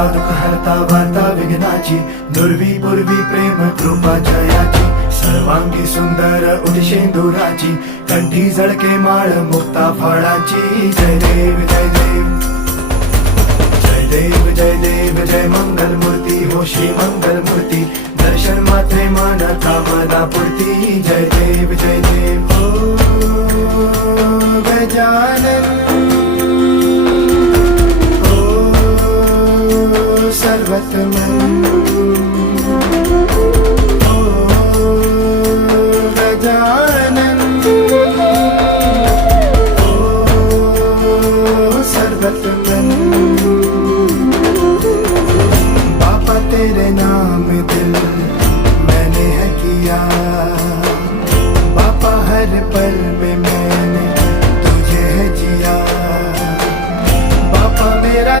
हरता दुःख हरता वार्ता विघ्नाची, दुर्वी पूर्वी प्रेम कृपा जयाची, सर्वांगी सुंदर उदिशेंदुराची, कंठी झळके माळ मुक्ता फळाची. जय देव जय देव जय देव जय देव जय मंगल मूर्ती हो श्री मंगल मूर्ती, दर्शन मात्रे मन कामना पूर्ती. जय देव जय देव हो गजानन हो सर्वतमन